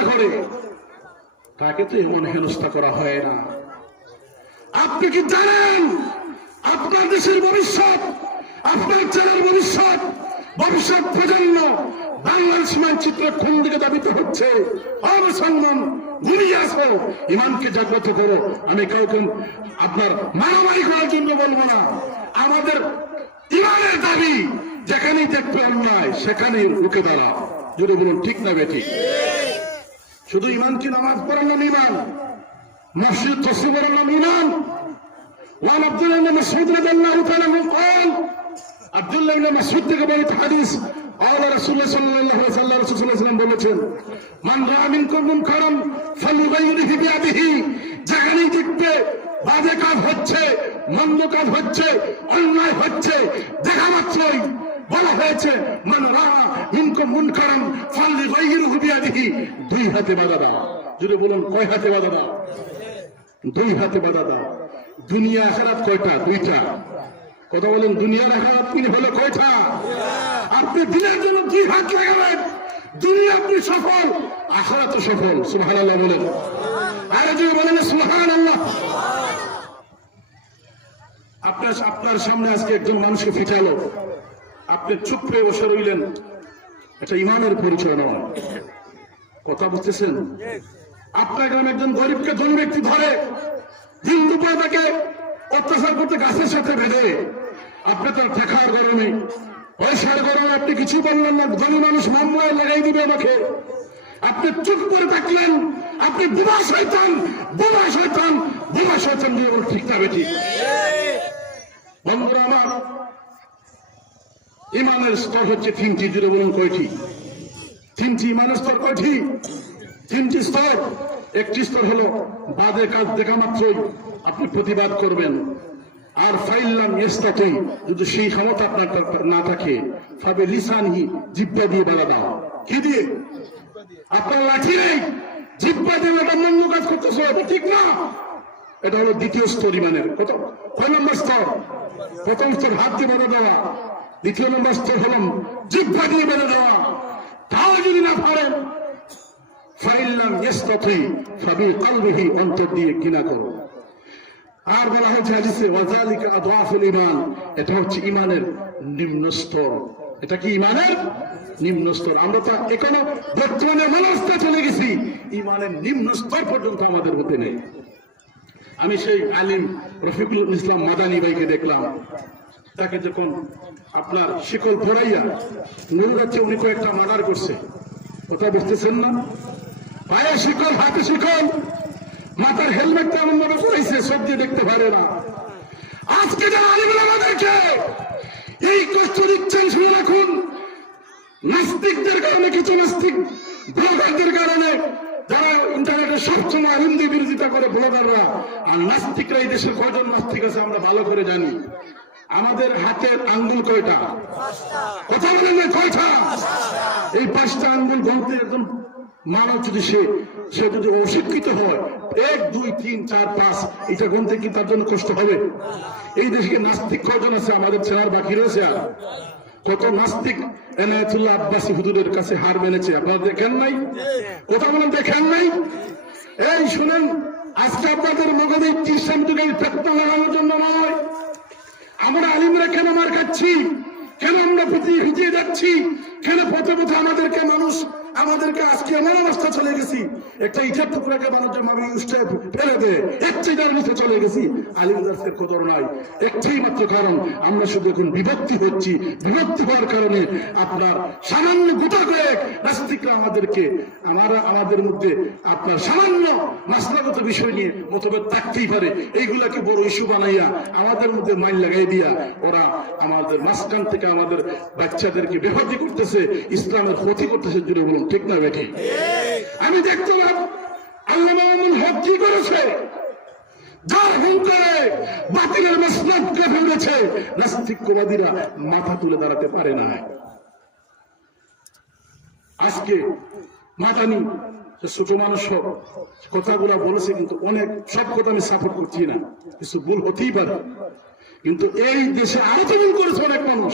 হেনস্থা করে, তাকে তো এমন হেনস্থা করা হয় না। আপনি কি জানেন আপনার দেশের ভবিষ্যৎ, আপনার ছেলের ভবিষ্যৎ, ভবিষ্যৎ প্রজন্ম বাংলাদেশ মানচিত্র কোন দিকে দাবিত হচ্ছে? মুসলমান ঘুমিয়ে আসো, ইমানকে জাগ্রত করো। আমি কাউকে আপনার মারামারি করার জন্য বলবো না। আমাদের ইমানের দাবি, যেখানেই দেখবে অন্যায় সেখানেই রুখে দাঁড়াও। যদি বলুন ঠিক না বেঠিক? শুধু ইমান কি নামাজ পড়ার নাম ইমান? মসজিদ তসবিহের নাম ইমান? وعن عبد الله بن مسعود رضي الله تعالى عنه قال عبد الله بن مسعود থেকে বর্ণিত হাদিস قال رسول الله صلى الله عليه وسلم রাসূল সাল্লাল্লাহু আলাইহি ওয়াসাল্লাম বলেছেন মান রাআ মিনকুম মুনকারান ফালইউগাইরিহি বিয়াদিহি, যেখানেই দেখবে বাজে কাজ হচ্ছে, মন্দ কাজ হচ্ছে, অন্যায় হচ্ছে, দেখা মাত্রই বলা হয়েছে মান রাআ মিনকুম মুনকারান ফালইউগাইরিহি বিয়াদিহি, দুই হাতে বাধা দাও। যদি বলুন কয় হাতে বাধা দাও? দুই হাতে বাধা দাও। দুনিয়া আখিরাত কয়টা? দুইটা। কথা বলেন, দুনিয়ার আখিরাত তিন হলো কয়টা? আপনি দিনের জন্য দুই হাত লাগাবেন, দুনিয়া আপনি সফল, আখিরাত সফল। সুবহানাল্লাহ বলেন। আর যদি বলেন সুবহানাল্লাহ। আপনার সামনে আজকে একজন মানুষকে ফিটালো, আপনি চুপ করে বসে রইলেন, এটা ইমানের পরিচয় নয়। কথা বুঝতেছেন? আপনার গ্রামে একজন গরিবকে ধনী ব্যক্তি ধরে দিন দুপুরে তাকে অত্যাচার করতে গাছের সাথে বেঁধে, আপনি তার ঠেকার গরমে, পয়সার গরমে আপনি কিছু বললেন না। ধনী মানুষ মামলায় লাগাই দিবে আমাকে, আপনি চুপ করে থাকলেন। আপনি বোমা শয়তান, বোমা শয়তান, বোমা শয়তান দিয়ে বল ঠিক না বেঠিক? বন্ধুরা আমার, ইমানের স্তর হচ্ছে তিনটি। জুড়ে বলুন কয়টি? তিনটি। ইমানের স্তর কয়টি? তিনটি স্তর। একটি স্তর হলো বাজে কাজ দেখা মাত্রই আপনি প্রতিবাদ করবেন। আর ফাইল্লাম ইস্তাতুই, যদি সেই ক্ষমতা আপনার না থাকে, ফাবে লিসানহি, জিহ্বা দিয়ে বাধা দাও। কি দিয়ে? আপনার লাঠি নেই, জিহ্বা দিয়ে একটা মন্দ কাজ করতেছে, এটা ঠিক না। এটা হলো দ্বিতীয় স্তর ইমানের। কত? কয় নম্বর স্তর? প্রথম স্তর হাত দিয়ে বাধা দেওয়া, দ্বিতীয় নম্বর স্তর হলো জিহ্বা দিয়ে বেঁধে দেওয়া। তাও যদি না পারেন, ফাইল্লাম ইস্তাতুই ফাবিকলবিহি, অন্তর দিয়ে ঘৃণা করো। আর বলা হয়েছে হাদিসে ওয়াজালিকা আদওয়াফুল ঈমান, এটা হচ্ছে ঈমানের নিম্ন স্তর। এটা কি ঈমানের নিম্ন স্তর? আমরা তো এখনো বর্তমানে মনস্থে চলে গেছি, ঈমানের নিম্ন স্তর পর্যন্ত আমাদের মধ্যে নেই। আমি সেই আলিম রফিকুল ইসলাম মাদানী ভাইকে দেখলাম, তাকে যখন আপনার শিকল পরাইয়া নুরুল যাচ্ছে, উনি কয়েকটা মার্ডার করছে। কথা বুঝতেছেন না? পায়ে শিকল, হাতে শিকল, মাথার হেলমেটটা এমন ভাবে পড়েছে চোখ দিয়ে দেখতে পারে না। আজকে যারা আলিমুল আমাদেরকে এই কষ্ট দিচ্ছেন, শুনে রাখুন, নাস্তিকদের কারণে, কিছু নাস্তিক ব্লগারদের কারণে, যারা ইন্টারনেটে সবসময় হিন্দি বিরোধিতা করে ব্লগাররা, আর নাস্তিকরা এই দেশের কয়জন নাস্তিক আছে আমরা ভালো করে জানি। আমাদের হাতের আঙ্গুল কয়টা? কথা বলেন না, কয়টা? এই 5টা আঙ্গুল গণতে একজন মানব যদি সে যদি অশিক্ষিত হয়, 1 2 3 4 5 এটা গণতে কি তার জন্য কষ্ট হবে? এই দেশে নাস্তিক কজন আছে আমাদের চেনার বাকি রয়েছে? আর কত নাস্তিক এনায়েতুল্লাহ আব্বাসী হুজুরের কাছে হার মেনেছে, আপনারা দেখেন নাই? কথা বলেন, দেখেন নাই? এই শুনেন, আজকে আপনাদের মগজে ইসলামীদের ফেতনা লাগানোর জন্য নয়। আমরা আলিমরা কেন মার খাচ্ছি? কেন আমরা ভিজিয়ে যাচ্ছি? কেন পথে পথে আমাদেরকে আজকে এমন অবস্থা চলে গেছি, একটা ইটার টুকরাকে মানুষের মামি উষ্ঠে ফেলে দেয়, একটাইটার নিচে চলে গেছি। আলিমদের কদর নাই, একটাই মাত্র কারণ, আমরা শুধু এখন বিভক্তি হচ্ছি। বিভক্তি হওয়ার কারণে আপনার সামান্য গোটা কয়েক নাস্তিকরা আমাদের মধ্যে আপনার সামান্য মাসলাগত বিষয় নিয়ে মতভেদ থাকতেই পারে, এইগুলাকে বড় ইস্যু বানাইয়া আমাদের মধ্যে মাইল লাগাই দিয়া ওরা আমাদের মাঝখান থেকে আমাদের বাচ্চাদেরকে বেফাতি করতেছে, ইসলামের ক্ষতি করতেছে। জুড়ে বলুন ঠিক না বেঠিক? আমি দেখতে পাব আল্লামা মামুনুল হক কি করেছে, যার হুঙ্কারে বাতিলের মাসলাককে ফেলেছে, নাস্তিকবাদীরা মাথা তুলে দাঁড়াতে পারে না। আজকে মাদানী ছোট মানুষ কথাগুলো বলেছে, কিন্তু অনেক সব কথা আমি সাপোর্ট করছি না, কিছু ভুল হতেই পারে, কিন্তু এই দেশে আরো তো ভুল করেছে অনেক মানুষ,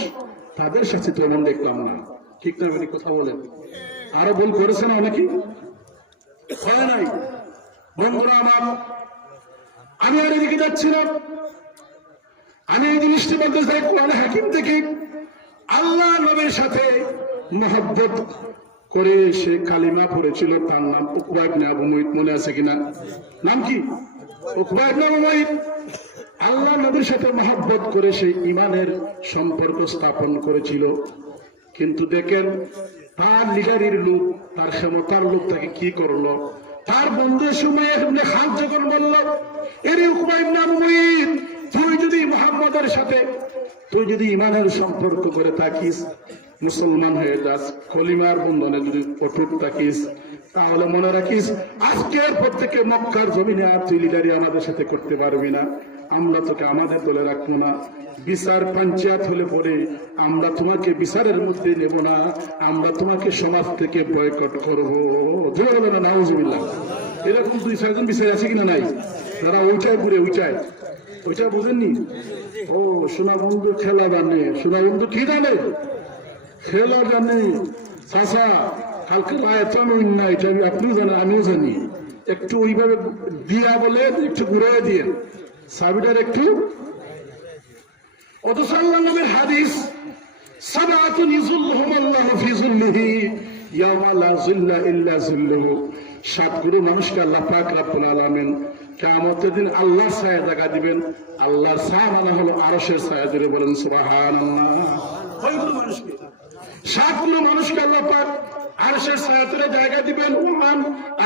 তাদের সাথে তো এমন দেখলাম না। ঠিক না? কথা বলেন, আরো ভুল করেছে না অনেকেই? হয় নাই। বন্ধুরা আমার, আমি আর এদিকে যাচ্ছি না, আমি এই জিনিসটি বলতে চাই কোরআন হাকিম থেকে। আল্লাহ নবীর সাথে মহব্বত করে সে কালিমা পড়েছিল, তার নাম উকবা ইবনে আবু মুইত, মনে আছে কিনা? নাম কি? উকবা ইবনে আবু মুইত। আল্লাহ নবীর সাথে মহব্বত করে সে ইমানের সম্পর্ক স্থাপন করেছিল। কিন্তু দেখেন তার লিডারির লোক, তার ক্ষমতার লোক তাকে কি করলো? তার বন্ধু সুমাইয়া ইবনে খালদ যখন বলল, এরে উকবা ইবনে আবু মুইত, তুই যদি মুহাম্মদের সাথে তুই যদি ইমানের সম্পর্ক করে থাকিস, মুসলমান হয়ে যাস, কলিমার বন্ধনে যদি অটুট থাকিস, তাহলে মনে রাখিস আজকের পর থেকে মক্কার জমিনে আর তুই লিডারি আমাদের সাথে করতে পারবি না। আমরা তোকে আমাদের দলে রাখবো না। বিচার পঞ্চায়েত হলে পরে আমরা তোমাকে বিচারের মধ্যে নেব না, আমরা তোমাকে সমাজ থেকে বয়কট করবো। জোরে বলো না নাউজুবিল্লাহ। এরকম 2-4 জন বিচার আছে কিনা? নাই। তারা ওইটাই ঘুরে ওইটা বুঝেননি? ও সোনা বন্ধু খেলা জানে, সোনা বন্ধু কি জানে? খেলা জানে। চাষা কালকে আয়তন না, এটা আপনিও জানেন, আমিও জানি। একটু ওইভাবে দিয়া বলে একটু ঘুরে দিয়ে সাবিটার একটু। অথচ আল্লাহ নবীর হাদিস, সাবআতুন ইযুল্লুহুমুল্লাহু ফি যিল্লিহি ইয়াওমা লা যিল্লা ইল্লা যিল্লুহু। 7 গুরু মানুষকে আল্লাহ পাক রব্বুল আলামিন কিয়ামতের দিন আল্লাহর ছায়া জায়গা দিবেন। আল্লাহর ছায়া মানে হলো আরশের ছায়া। ধরে বলেন সুবহানাল্লাহ। কয়গুলো মানুষকে? 7 গুলো মানুষকে আল্লাহ পাক আরশের ছায়াতলে জায়গা দিবেন। ওমান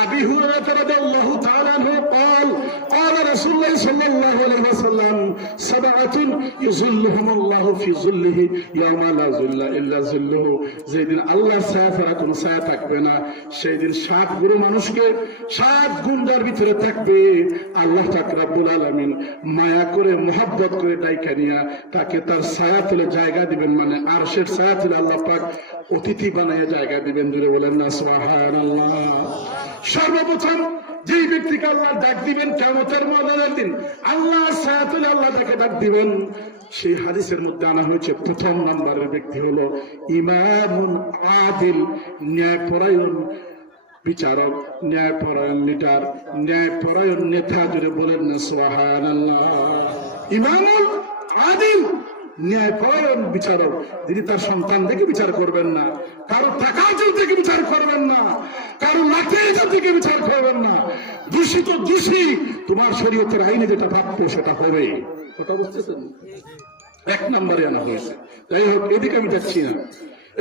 আবি হুরায়রা রাদিয়াল্লাহু তাআলা আনহু قال قال رسول الله صلى الله عليه وسلم سبعة يظلهم الله في ظله يوم لا ظل الا ظله। যেদিন আল্লাহর ছায়া ছাড়া কোনো ছায়া থাকবে না, সেই দিন 7 গুরু মানুষকে 7 গুন্ডার ভিতরে থাকবে। আল্লাহ পাক রব্বুল আলামিন মায়া করে মোহাব্বত করে ডাইকা নিয়া তাকে তার ছায়াতলে জায়গা দিবেন, মানে আরশের ছায়াতলে আল্লাহ পাক অতিথি বানায় জায়গা দিবেন। জুড়ে বলেন না সুবহানাল্লাহ। সর্বপ্রথম যেই ব্যক্তিকে আল্লাহ ডাক দিবেন কিয়ামতের ময়দানের দিন, আল্লাহর ছায়াতলে আল্লাহ তাকে ডাক দিবেন। সেই হাদিসের মধ্যে আনা হয়েছে প্রথম নাম্বারের ব্যক্তি হলো ইমামুন আদিল, ন্যায়পরায়ণ বিচারক, ন্যায়পরায়ণ লিডার, ন্যায়পরায়ণ নেতা। জুড়ে বলেন না সুবহানাল্লাহ। ইমামুল আদিল, ন্যায়পরায়ণ বিচারক, যিনি তার সন্তান দেখে বিচার করবেন না, কারো টাকা থেকে বিচার করবেন না, কারো লাঠি থেকে বিচার করবেন না। দূষিত দোষী, তোমার শরীয়তের আইনে যেটা ভাবতো সেটা হবে। কথা বুঝতেছেন? 1 নম্বরে আনা হয়েছে। যাই হোক, এদিকে আমি যাচ্ছি না।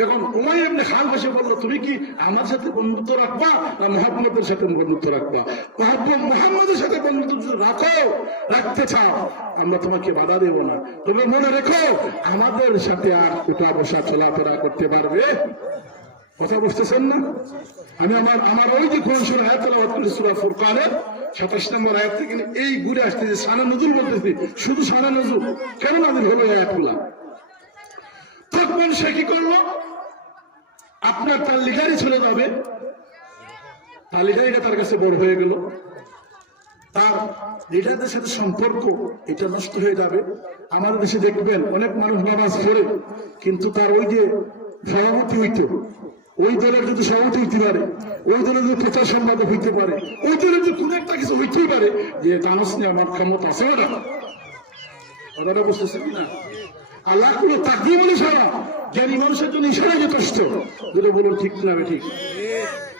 এখন উমাইয়া ইবনে খালদ এসে বলল, তুমি কি আমার সাথে বন্ধুত্ব রাখবা না মুহাম্মদের সাথে বন্ধুত্ব রাখবা? মুহাম্মদের সাথে বন্ধুত্ব রাখো, রাখতে চাও, আমরা তোমাকে বাধা দেব না। তবে মনে রেখো আমাদের সাথে আর উঠা বসা চলাফেরা করতে পারবে। কথা বুঝতেছেন না? আমি আমার ওই যে কোন সূরা আয়াত তেলাওয়াত করেছি, সূরা ফুরকানের 27 নম্বর আয়াত থেকে এই ঘুরে আসতে যে শানে নজুল বলতেছি, শুধু শানে নজুল কেন নাযিল হলো এই আয়াতগুলা? তখন সে কি করলো? আপনার তার লিডারি চলে যাবে, তার লিডারিটা তার কাছে বড় হয়ে গেল, তার লিডারদের সাথে সম্পর্ক এটা নষ্ট হয়ে যাবে। আমাদের দেশে দেখবেন অনেক মানুষ নামাজ পড়ে, কিন্তু তার ওই যে সভাপতি হইতো, ওই দলের যদি সভাপতি হইতে পারে, ওই দলের যদি প্রচার সম্পাদক হইতে পারে, ওই দলের যদি কোন একটা কিছু হইতেই পারে, যে জানোস নিয়ে আমার ক্ষমতা আছে ওটা। কথাটা বুঝতেছেন না? আল্লাহ কোনো তাকিয়ে বলে সারা জ্ঞানী মানুষের জন্য ইশারা যথেষ্ট। যেটা বলুন ঠিক না? ঠিক।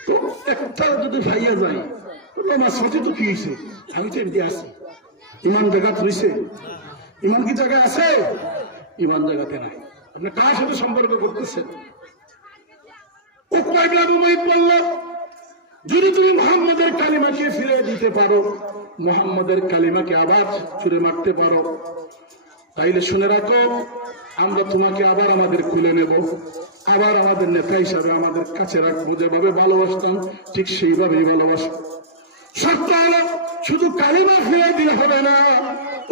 তো একটা যদি ভাইয়া যায়, আমার সাথে তো কি হয়েছে, আমি তো এমনি আছি, ইমান জায়গা হয়েছে, ইমান কি জায়গায় আছে? ইমান জায়গাতে নাই। আপনি কার সাথে সম্পর্ক করতেছেন? উকবা ইবনে আবু মুইত বলল, যদি তুমি মুহাম্মদের কালিমাকে ফিরে দিতে পারো, মুহাম্মদের কালিমাকে আবার ছুঁড়ে মারতে পারো, তাইলে শুনে রাখো আমরা তোমাকে আবার আমাদের খুলে নেব, আবার আমাদের নেতা হিসাবে আমাদের কাছে রাখবো। যেভাবে ভালোবাসতাম ঠিক সেইভাবেই ভালোবাসবো। সত্য হলো শুধু কালিমা ফিরে দিলে হবে না।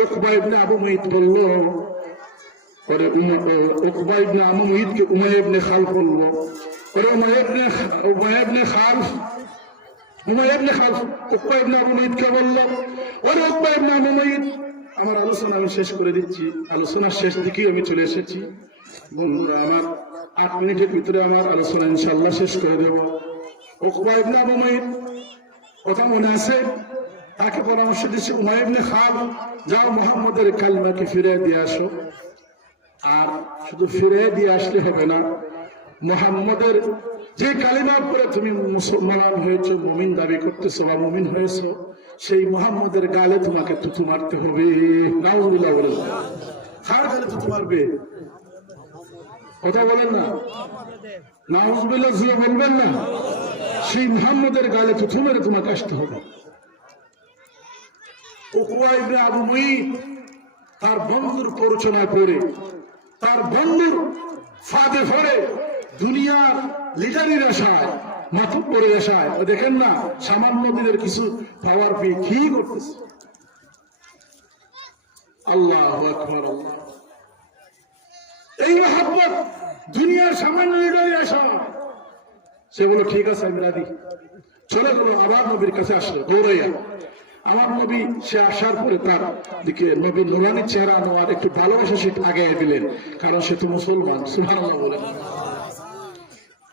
উকবা ইবনে আবু মুইত বলল, পরে উকবা ইবনে আবু মুইতকে উমাইয়া ইবনে খালদ বলল, পরে উমাইয়া ইবনে খালদ উকবা ইবনে আবু মুইতকে বলল, ওরে উকবা ইবনে আবু মুইত, আমার আলোচনা আমি শেষ করে দিচ্ছি। আলোচনার শেষ দিকেই আমি চলে এসেছি। বন্ধুরা আমার 8 মিনিটের ভিতরে আমার আলোচনা ইনশাআল্লাহ শেষ করে দেব। উকবা ইবনে আবু মুইত কথা মনে আছে? তাকে পরামর্শ দিচ্ছে উমাইর ইবনে খালদ, যাও মুহাম্মদের কালিমাকে ফিরে দিয়ে আসো। আর শুধু ফিরে দিয়ে আসলে হবে না, মুহাম্মদের যে কালিমার পরে তুমি মুসলমান হয়েছো, মুমিন দাবি করতেছো বা মুমিন হয়েছো, সেই মুহাম্মদের গালে তোমাকে থুতু মারতে হবে। নাউজুবিল্লাহ বলেন। কার গালে থুতু মারবে? কথা বলেন না, নাউজুবিল্লাহ বলবেন না। সেই মুহাম্মদের গালে থুতু মেরে তোমাকে আসতে হবে। উকবা ইবনে আবু মুঈত তার বন্ধুর প্ররোচনায় পড়ে, তার বন্ধুর ফাঁদে পড়ে, দুনিয়ার লিডারির আশায়, মাতব্বরের আশায়, দেখেন না সামান্য দিনের কিছু পাওয়ার পেয়ে কি করতেছে। আল্লাহু আকবার। আল্লাহ, এই মহব্বত দুনিয়ার সামান্য লিডারির আশা। সে বলল ঠিক আছে আমি রাজি। চলে গেল, আবার নবীর কাছে আসলো দৌড়াইয়া। আমার নবী সে আসার পরে তার দিকে নবীর নুরানি চেহারা আনোয়ার একটু ভালোবাসা সে আগে দিলেন, কারণ সে তো মুসলমান। সুবহানাল্লাহ বলেন।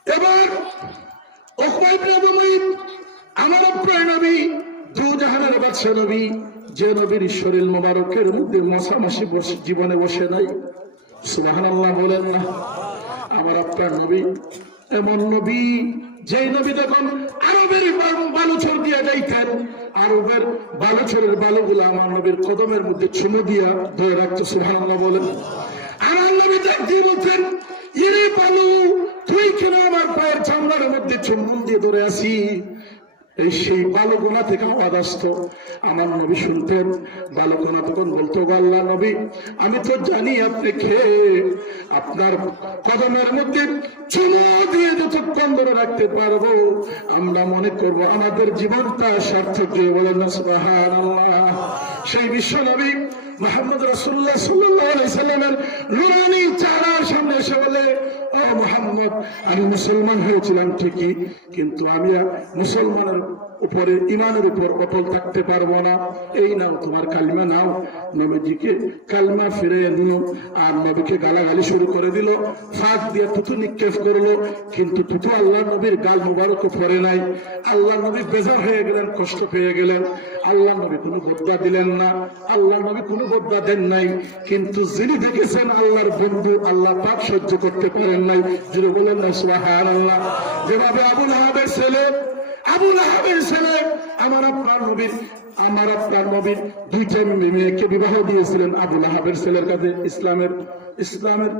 এবার উকবা ইবনে আবু মুঈত, আমার প্রিয় নবী, দুজাহানের বাদশা নবী, যে নবীর শরীর মোবারকের মধ্যে মশামাছি জীবনে বসে নাই। সুবহানাল্লাহ বলেন না। আমার আপনার নবী এমন নবী, যে নবী দেখুন আরবের বালুচর দিয়ে যাইতেন, আরবের বালুচরের বালুগুলো আমার নবীর কদমের মধ্যে চুমু দিয়া ধরে রাখতো। সুবহানাল্লাহ বলেন। আমার নবী দেখতেই বলতেন, ইরে বালু, তুই কেন আমার পায়ের চামড়ার মধ্যে চুম্বন দিয়ে ধরে আসি? এই সেই বালুকোনা থেকে আওয়াজ আসতো, আমার নবী শুনতেন। বালুকোনা তখন বলতো, আল্লাহ নবী, আমি তো জানি আপনি খেয়ে আপনার কদমের মধ্যে চুমু দিয়ে যতক্ষণ ধরে রাখতে পারবো আমরা মনে করব আমাদের জীবনটা সার্থক। বলেন না সুবহানাল্লাহ। সেই বিশ্ব নবী মুহাম্মদ রাসূলুল্লাহ সাল্লাল্লাহু আলাইহি সাল্লামের নুরানি চেহারার সামনে এসে বলে, ও মুহাম্মদ, আমি মুসলমান হয়েছিলাম ঠিকই, কিন্তু আমি মুসলমানের উপরে ইমানের উপর অটল থাকতে পারবো না। এই নাও তোমার কালিমা নাও। নবীজিকে কালিমা ফিরে নিল, আর নবীকে গালাগালি শুরু করে দিল, ফাঁক দিয়ে থুতু নিক্ষেপ করলো। কিন্তু থুতু আল্লাহ নবীর গাল মুবারক পড়ে নাই। আল্লাহ নবী বেজার হয়ে গেলেন, কষ্ট পেয়ে গেলেন। আল্লাহ নবী কোনো বদয়া দিলেন না, আল্লাহ নবী কোনো বদয়া দেন নাই। কিন্তু যিনি দেখেছেন আল্লাহর বন্ধু, আল্লাহ পাক সহ্য করতে পারেন নাই। যিনি বলেন না সুবহানাল্লাহ। যেভাবে আবু লাহাবের ছেলে আমার আপনার নবীর দুইটা মেয়েকে বিবাহ দিয়েছিলেন আবু লাহাবের ছেলের কাছে। ইসলামের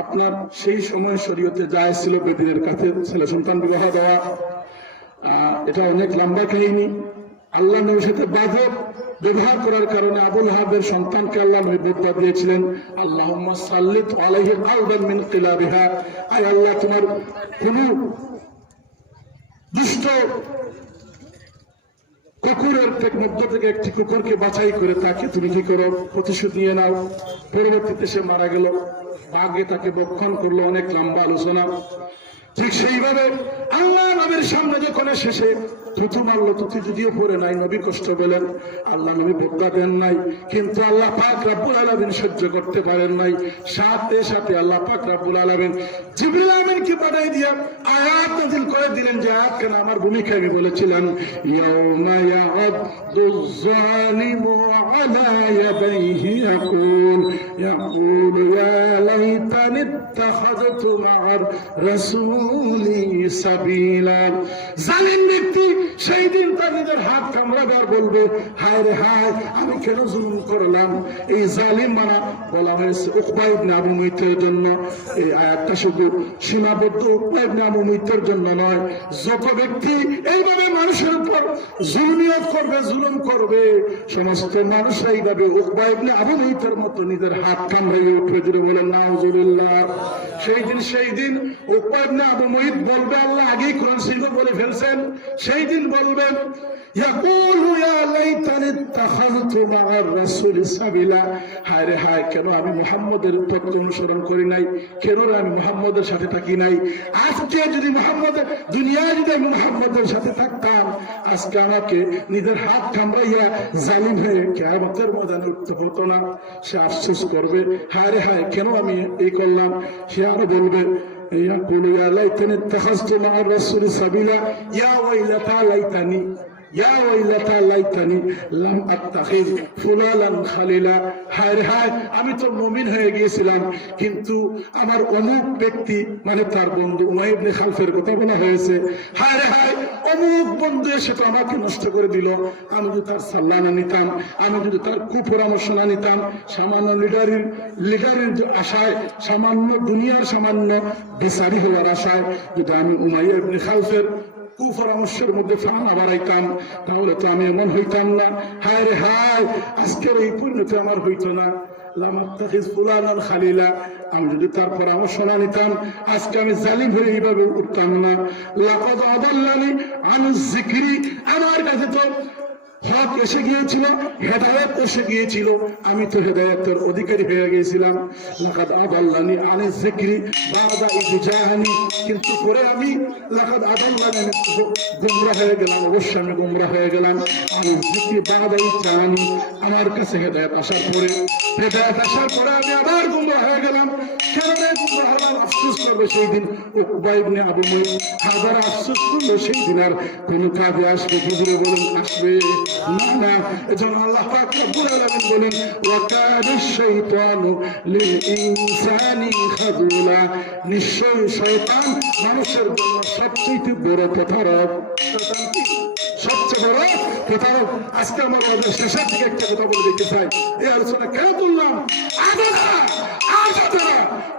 আপনার সেই সময় শরীয়তে জায়েজ ছিল বেদিনের কাছে ছেলে সন্তান বিবাহ দেওয়া। এটা অনেক লম্বা কাহিনী। আল্লাহ নবীর সাথে বাধক ব্যবহার করার কারণে আবু লাহাবের সন্তানকে আল্লাহ নবী বদয়া দিয়েছিলেন, আল্লাহুম্মা সাল্লিত আলাইহি আউদান মিন কিলাবিহা। আয় আল্লাহ, তোমার কোন দুষ্ট কুকুরের মধ্য থেকে একটি কুকুরকে বাছাই করে তাকে তুমি কি করো, প্রতিশোধ নিয়ে নাও। পরবর্তীতে সে মারা গেল, বাঘে তাকে বক্ষণ করলো। অনেক লম্বা আলোচনা। ঠিক সেইভাবে আল্লাহ নবীর সামনে যখন শেষে থুতু মারলো, থুতু যদিও পড়ে নাই, নবী কষ্ট পেলেন, আল্লাহ নবী বদয়া দেন নাই। কিন্তু আল্লাহ পাক রব্বুল আলামিন সহ্য করতে পারেন নাই। সাথে সাথে আল্লাহ পাক রব্বুল আলামিন জিবরিল আমিনকে পাঠিয়ে দিয়ে আয়াত নাযিল করে দিলেন, যে আয়াত কেন আমার ভূমিকা আমি বলেছিলাম, ইয়াউমা ইয়া'আদুয যালিমু আলা ইয়াদাইহি ইয়াকুলু ইয়া লাইতানি ইত্তাখাযতু মা'আর রাসূলি সাবিলা। জালিম ব্যক্তি সেই দিন তার নিজের হাত কামড়াবে আর বলবে, হায় রে হায়, আমি কেন জুলুম করলাম। এই জালিম মানা বলা হয়েছে উকবা ইবনে আবু মুঈতের জন্য। এই আয়াতটা শুধু সীমাবদ্ধ উকবা ইবনে আবু মুঈতের জন্য নয়, যত ব্যক্তি এইভাবে মানুষের উপর জুলমিয়ত করবে, জুলুম করবে, সমস্ত মানুষ এইভাবে উকবা ইবনে আবু মুঈতের মতো নিজের হাত কামড়াইয়ে উঠবে। জুড়ে বলেন নাউজুবিল্লাহ। সেই দিন উকবা ইবনে আবু মুঈত বলবে, আল্লাহ আগেই কোরআন শরীফে বলে ফেলছেন, সেই দিন বলবেন, ইয়াকুলু ইয়া লাইতানি ইত্তাখাযতু মা'আর রাসূলি সাবিলা। হায় রে হায়, কেন আমি মুহাম্মদের তত্ত্ব অনুসরণ করি নাই, কেন আমি মুহাম্মদের সাথে থাকি নাই। আজকে যদি দুনিয়ায় যদি আমি মুহাম্মদের সাথে থাকতাম, আজকে আমাকে নিজের হাত কামড়াইয়া জালিম হয়ে কিয়ামতের ময়দানে উঠতে হতো না। সে আফসোস করবে, হায় রে হায়, কেন আমি এই করলাম। সে আরো বলবে, ইয়াকুলু ইয়া লাইতানি ইত্তাখাযতু মা'আর রাসূলি সাবিলা, ইয়া ওয়াইলাতা লাইতানি ইয়া ওয়াইলাতা লাইতানি লাম আত্তাখিজ ফুলালান খালিলা। হায় হায়, আমি তো মুমিন হয়ে গিয়েছিলাম, কিন্তু আমার অমুক ব্যক্তি মানে তার বন্ধু উমাইয়া ইবনে খালফের কথা বলা হয়েছে। হায় হায়, অমুক বন্ধু এসে তো আমাকে নষ্ট করে দিল। আমি যদি তার সাল্লাহ না নিতাম, আমি যদি তার কুপরামর্শ না নিতাম, সামান্য লিডারের আশায়, সামান্য দুনিয়ার সামান্য বিচারি হওয়ার আশায় যদি আমি উমাইয়া ইবনে খালফের কুপরামর্শের মধ্যে ফানা বাড়াইতাম, তাহলে তো আমি এমন হইতাম না। হায় রে হায়, আজকের এই পরিণতি আমার হইতো না। আমি যদি তার পরামর্শ না নিতাম, আজকে আমি জালিম হয়ে এইভাবে উঠতাম না। লাকাদ আদাল্লানি আন যিকরি, আমার কাছে তো হক এসে গিয়েছিল, হেদায়েত এসে গিয়েছিল, আমি তো হেদায়েতের অধিকারী হয়ে গিয়েছিলাম। লাকাদ আদাল্লানি আন যিকরি বাদা ইয জাআনি, কিন্তু পরে আমি লাকাদ আদাল্লানি গুমরাহ হয়ে গেলাম, অবশ্যই আমি গুমরাহ হয়ে গেলাম। আন যিকরি বাদা ইয জাআনি, আমার কাছে হেদায়েত আসার পরে আমি আবার গুমরাহ হয়ে গেলাম। কেন গুমরাহ হলাম? আফসোস করবে সেই দিন উকবা ইবনে আবু মুয়ত, হাজার আফসোস করবে সেই দিন। আর কোন কাজে আসবে কি জুড়ে বলুন? আসবে না। এজন্য আল্লাহ পাক রব্বুল আলামিন বলেন, ওয়া কানা শাইতানু লিল ইনসানি খাযুলা, নিশ্চয় শয়তান মানুষের জন্য সবচেয়ে বড় প্রতারক। শয়তান কি? সবচেয়ে বড় প্রতারক। আজকে আমার শেষের দিকে একটা কথা বলে দিতে চাই। এই আলোচনা কেন তুললাম?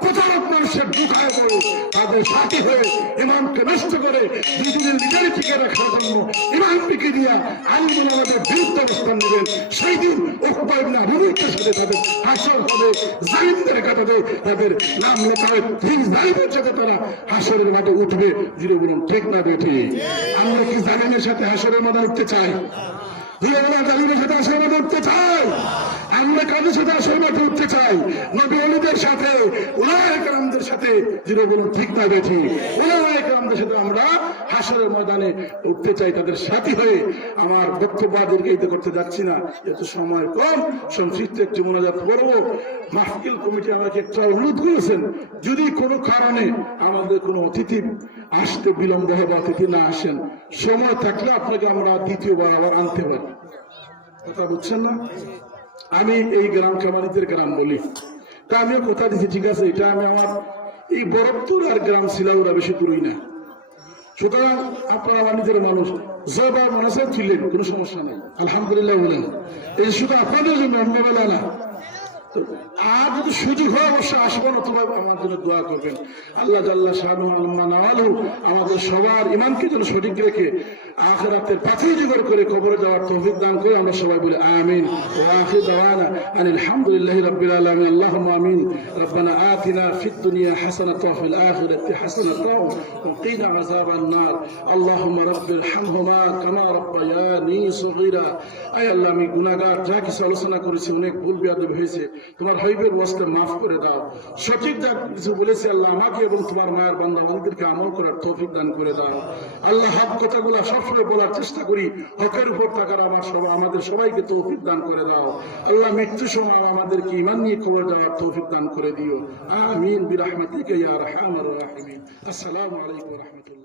প্রতারক মানুষের ঢুকায় পড়ে তাদের সাথী হয়ে ইমামকে নষ্ট করে দুই দিনের লিডারে টিকে রাখার জন্য ইমাম পিকে দিয়া আইন আমাদের বিরুদ্ধে অবস্থান নেবেন। সেই দিন উকবা ইবনে আবু মুয়তের সাথে তাদের হাসর হবে, জালিমদের কাতারে তাদের নাম লেখা হবে, ঠিক জালিমের সাথে তারা হাসরের মাঠে উঠবে। জিরো বলুন ঠিক না বেঠি? আমরা কি জালিমের সাথে হাসরের মাঠে উঠতে চাই? জালিমের সাথে হাসরের মাঠে উঠতে চাই? আমরা কাদের সাথে হাসরের মাঠে উঠতে চাই? নবী ওলিদের সাথে, উলামায়ে কেরামদের সাথে। জিরো বলুন ঠিক না বেঠি? উলামায়ে কেরামদের সাথে আমরা হাসরের ময়দানে উঠতে চাই, তাদের সাথী হয়ে। আমার বক্তব্য দীর্ঘায়িত করতে যাচ্ছি না, এত সময় কম। সংক্ষিপ্ত একটি মোনাজাত করব। মাহফিল কমিটি আমাকে একটা অনুরোধ করেছেন, যদি কোনো কারণে আমাদের কোনো অতিথি আসতে বিলম্ব হয় বা অতিথি না আসেন, সময় থাকলে আপনাকে আমরা দ্বিতীয়বার আবার আনতে পারি। কথা বুঝছেন না? আমি এই গ্রাম কামারিদের গ্রাম বলি, তা আমিও কথা দিচ্ছি, ঠিক আছে, এটা আমি আমার এই বরত্তর আর গ্রাম শিলাউরা বেশি দূরই না। সুতরাং আপনারা আমার নিজের মানুষ, জয়বার মানুষে ছিলেন, কোনো সমস্যা নেই, আলহামদুলিল্লাহ বলেন। এই শুধু আপনাদের জন্য, অন্য বেলা না। আর যদি সুযোগ হয় অবশ্যই আসবেন, অথবা আমার জন্য দোয়া করবেন। আল্লাহ জাল্লা শানহু আম্মা নাওয়ালহু আমাদের সবার ইমানকে যেন সঠিক রেখে আখিরাতের পাথর জোগাড় করে কবরে যাওয়ার তৌফিক দান করে। আমরা সবাই বলি আমিন। ওয়া আখিরু দাওয়ানা আনিল হামদুলিল্লাহি রাব্বিল আলামিন। আল্লাহুম্মা আমিন। রব্বানা আতিনা ফিদ দুনিয়া হাসানাতাও ওয়া ফিল আখিরাতি হাসানাতাও ওয়া কিনা আযাবান নার। আল্লাহুম্মা রাব্বির হামহুমা কামা রাব্বায়ানি সগীরা। আয় আল্লাহ, আমি গুনাহগার, যা কিছু আলোচনা করেছি অনেক ভুল বিয়াদবি হয়েছে, তোমার হাবিবের ওয়াস্তে মাফ করে দাও। সঠিক যা কিছু বলেছি আল্লাহ, আমাকে এবং তোমার মায়ের বান্দা বান্দীদেরকে আমল করার তৌফিক দান করে দাও। আল্লাহ, হক কথাগুলো সবসময় বলার চেষ্টা করি, হকের উপর থাকার আমাদের সবাইকে তৌফিক দান করে দাও। আল্লাহ, মৃত্যুর সময় আমাদেরকে ঈমান নিয়ে কবর যাওয়ার তৌফিক দান করে দিও। আমিন বিরহমাতিকা ইয়া আরহামার রাহিমিন। আসসালামু আলাইকুম ওয়া রাহমাতুল্লাহ।